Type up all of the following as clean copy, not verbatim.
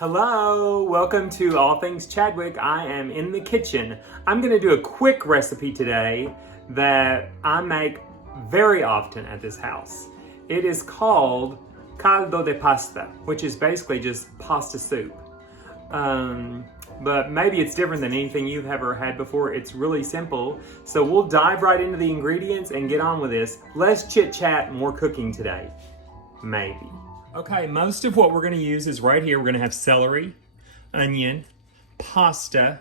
Hello, welcome to All Things Chadwick. I am in the kitchen. I'm going to do a quick recipe today that I make very often at this house. It is called Caldo de Pasta, which is basically just pasta soup. But maybe it's different than anything you've ever had before. It's really simple. So we'll dive right into the ingredients and get on with this. Less chit chat, more cooking today. Maybe. Okay, most of what we're going to use is right here. We're going to have celery, onion, pasta.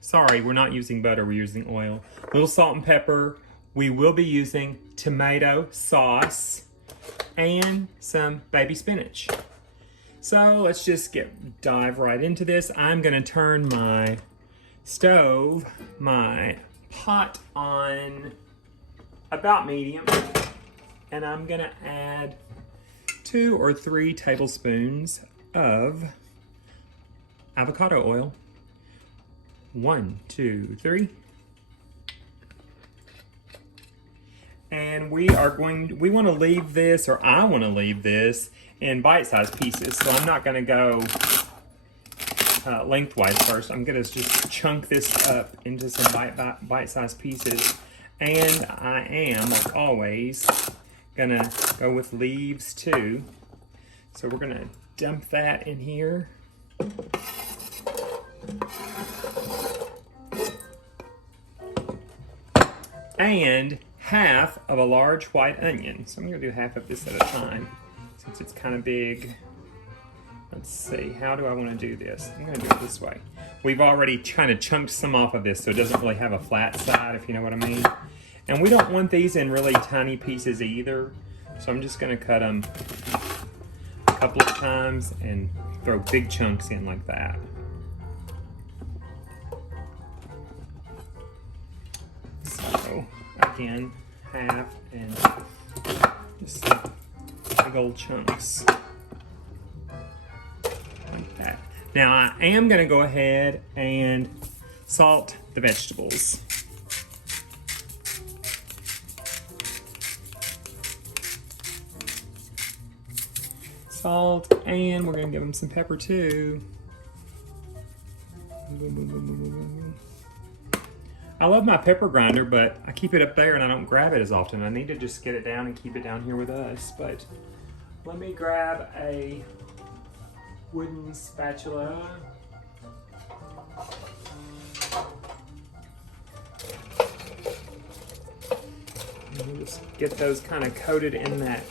Sorry, we're not using butter, we're using oil. A little salt and pepper. We will be using tomato sauce and some baby spinach. So let's just dive right into this. I'm going to turn my stove, my pot on about medium, and I'm going to add 2 or 3 tablespoons of avocado oil. 1, 2, 3. And we want to leave this, or I want to leave this in bite-sized pieces. So I'm not going to go lengthwise first. I'm going to just chunk this up into some bite-sized pieces. And I am, like always, gonna go with leaves too. So we're gonna dump that in here. And half of a large white onion. So I'm gonna do half of this at a time since it's kind of big. Let's see, how do I want to do this? I'm gonna do it this way. We've already kind of chunked some off of this so it doesn't really have a flat side, if you know what I mean. And we don't want these in really tiny pieces either. So I'm just gonna cut them a couple of times and throw big chunks in like that. So again, half and just big old chunks like that. Now I am gonna go ahead and salt the vegetables. Salt, and we're gonna give them some pepper too. I love my pepper grinder, but I keep it up there and I don't grab it as often. I need to just get it down and keep it down here with us. But let me grab a wooden spatula. And we'll just get those kind of coated in that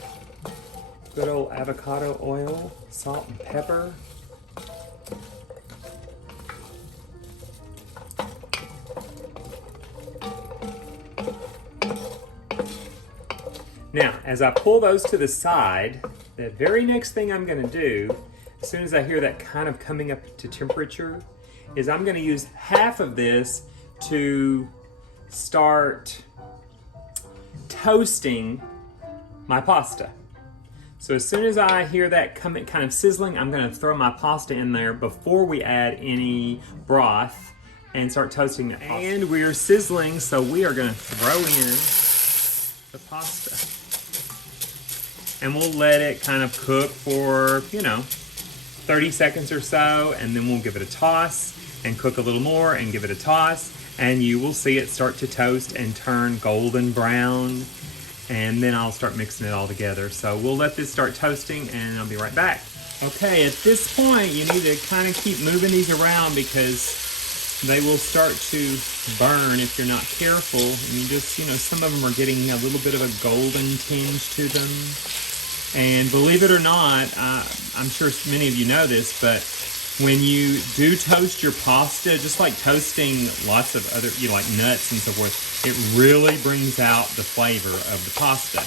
good old avocado oil, salt and pepper. Now, as I pull those to the side, the very next thing I'm going to do, as soon as I hear that kind of coming up to temperature, is I'm going to use half of this to start toasting my pasta. So as soon as I hear that kind of sizzling, I'm gonna throw my pasta in there before we add any broth and start toasting the pasta. And we're sizzling, so we are gonna throw in the pasta. And we'll let it kind of cook for, 30 seconds or so, and then we'll give it a toss and cook a little more and give it a toss, and you will see it start to toast and turn golden brown. And then I'll start mixing it all together. So we'll let this start toasting and I'll be right back. Okay, at this point, you need to kind of keep moving these around because they will start to burn if you're not careful. And you just, some of them are getting a little bit of a golden tinge to them. And believe it or not, I'm sure many of you know this, but when you do toast your pasta, just like toasting lots of other, like nuts and so forth, it really brings out the flavor of the pasta.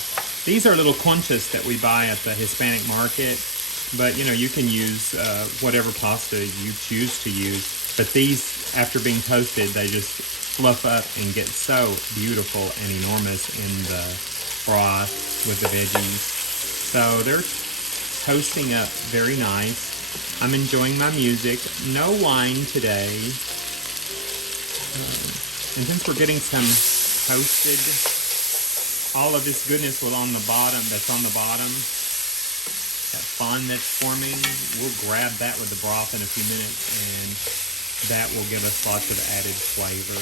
These are little conchas that we buy at the Hispanic market, but you can use whatever pasta you choose to use. But these, after being toasted, they just fluff up and get so beautiful and enormous in the broth with the veggies. So they're toasting up very nice. I'm enjoying my music. No wine today. And since we're getting some toasted, all of this goodness was on the bottom, that's on the bottom. that fond that's forming. We'll grab that with the broth in a few minutes, and that will give us lots of added flavor.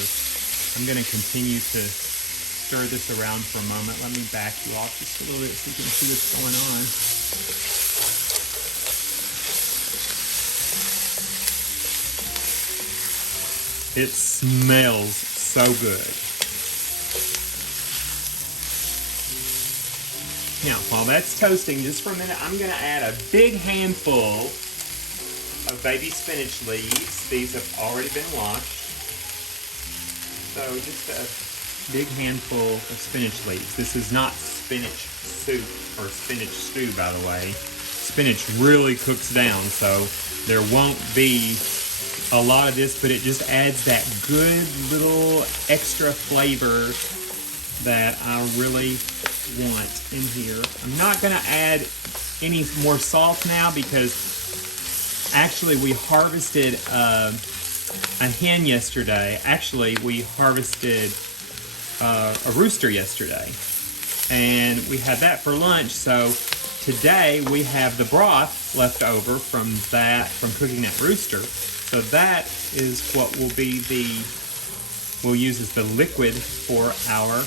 I'm going to continue to stir this around for a moment. Let me back you off just a little bit so you can see what's going on. It smells so good. Now, while that's toasting, just for a minute, I'm going to add a big handful of baby spinach leaves. These have already been washed. So just a big handful of spinach leaves. This is not spinach soup or spinach stew, by the way. Spinach really cooks down, so there won't be a lot of this, but it just adds that good little extra flavor that I really want in here. I'm not going to add any more salt now because actually we harvested a hen yesterday. Actually, we harvested a rooster yesterday, and we had that for lunch. So today we have the broth left over from cooking that rooster. So that is what will be we'll use as the liquid for our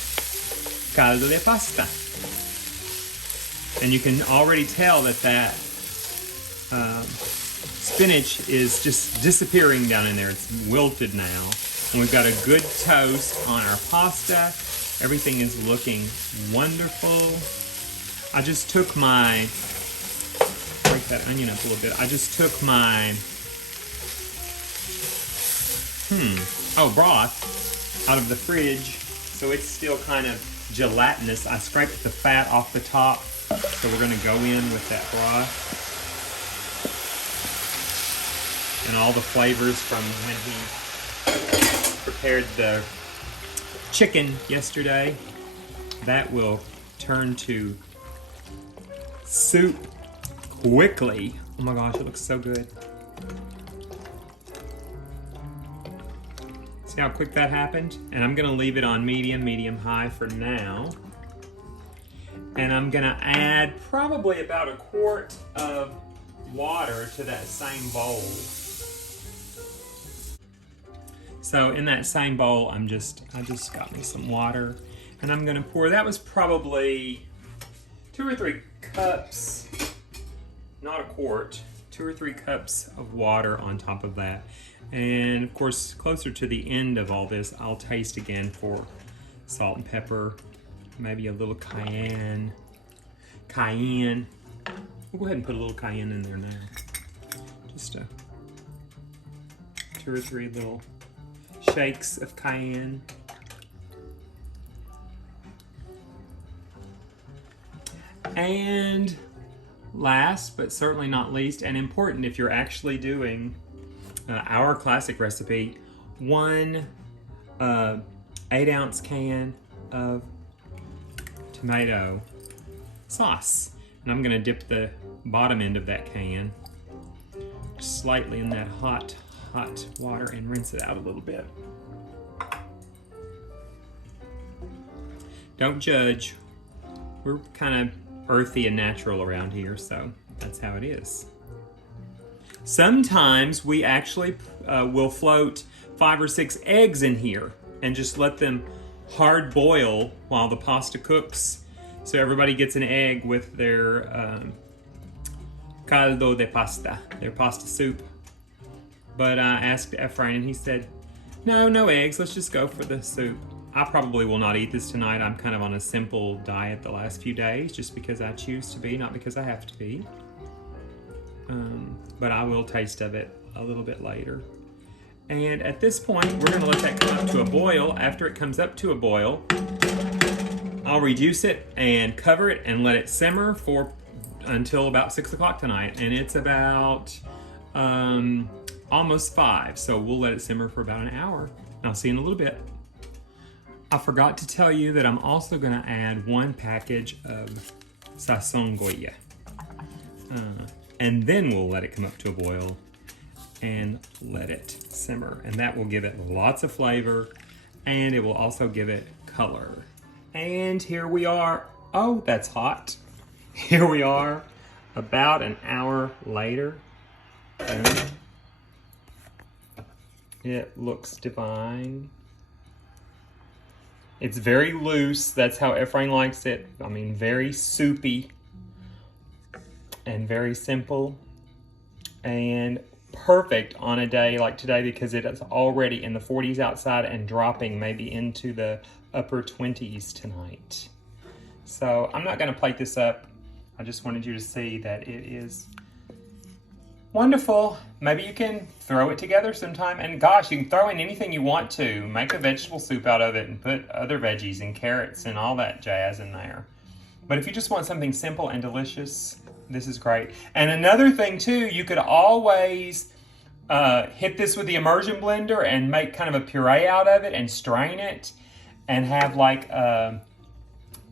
caldo de pasta. And you can already tell that spinach is just disappearing down in there. It's wilted now. And we've got a good toast on our pasta. Everything is looking wonderful. I just took break that onion up a little bit. I just took my broth out of the fridge, so it's still kind of gelatinous. I scraped the fat off the top, so we're going to go in with that broth. And all the flavors from when he prepared the chicken yesterday, that will turn to soup quickly. Oh my gosh, it looks so good. See how quick that happened? And I'm gonna leave it on medium high for now. And I'm gonna add probably about a quart of water to that same bowl. So in that same bowl, I just got me some water, and I'm gonna pour, that was probably 2 or 3 cups, not a quart, 2 or 3 cups of water on top of that. And of course, closer to the end of all this, I'll taste again for salt and pepper, maybe a little cayenne. We'll go ahead and put a little cayenne in there now. Just 2 or 3 little shakes of cayenne. And last, but certainly not least, and important if you're actually doing our classic recipe, 1 8-ounce can of tomato sauce. And I'm gonna dip the bottom end of that can slightly in that hot water and rinse it out a little bit. Don't judge. We're kind of earthy and natural around here, so that's how it is. Sometimes we actually will float 5 or 6 eggs in here and just let them hard boil while the pasta cooks. So everybody gets an egg with their caldo de pasta, their pasta soup. But I asked Ephraim and he said, no eggs, let's just go for the soup. I probably will not eat this tonight. I'm kind of on a simple diet the last few days, just because I choose to be, not because I have to be. But I will taste of it a little bit later. And at this point, we're gonna let that come up to a boil. After it comes up to a boil, I'll reduce it and cover it and let it simmer until about 6 o'clock tonight. And it's about almost 5, so we'll let it simmer for about an hour. I'll see you in a little bit. I forgot to tell you that I'm also gonna add 1 package of sazon Goya. And then we'll let it come up to a boil and let it simmer. And that will give it lots of flavor, and it will also give it color. And here we are. Oh, that's hot. Here we are. About an hour later, boom. It looks divine. It's very loose. That's how Ephraim likes it. I mean, very soupy and very simple and perfect on a day like today because it is already in the 40s outside and dropping maybe into the upper 20s tonight. So I'm not going to plate this up. I just wanted you to see that it is wonderful. Maybe you can throw it together sometime. And gosh, you can throw in anything you want to. Make a vegetable soup out of it and put other veggies and carrots and all that jazz in there. But if you just want something simple and delicious, this is great. And another thing too, you could always hit this with the immersion blender and make kind of a puree out of it and strain it and have like,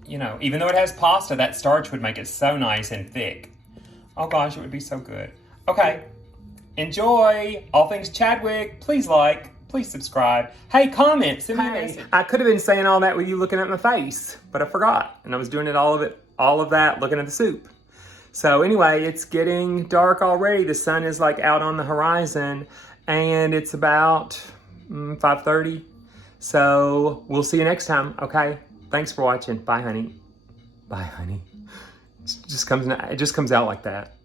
you know, even though it has pasta, that starch would make it so nice and thick. Oh gosh, it would be so good. Okay, enjoy all things Chadwick. Please like, please subscribe. Hey, comment, send me a message. I could have been saying all that with you looking at my face, but I forgot. And I was doing all of that, looking at the soup. So anyway, it's getting dark already. The sun is like out on the horizon and it's about 5:30. So we'll see you next time, okay? Thanks for watching. Bye, honey. Bye, honey. It just comes out like that.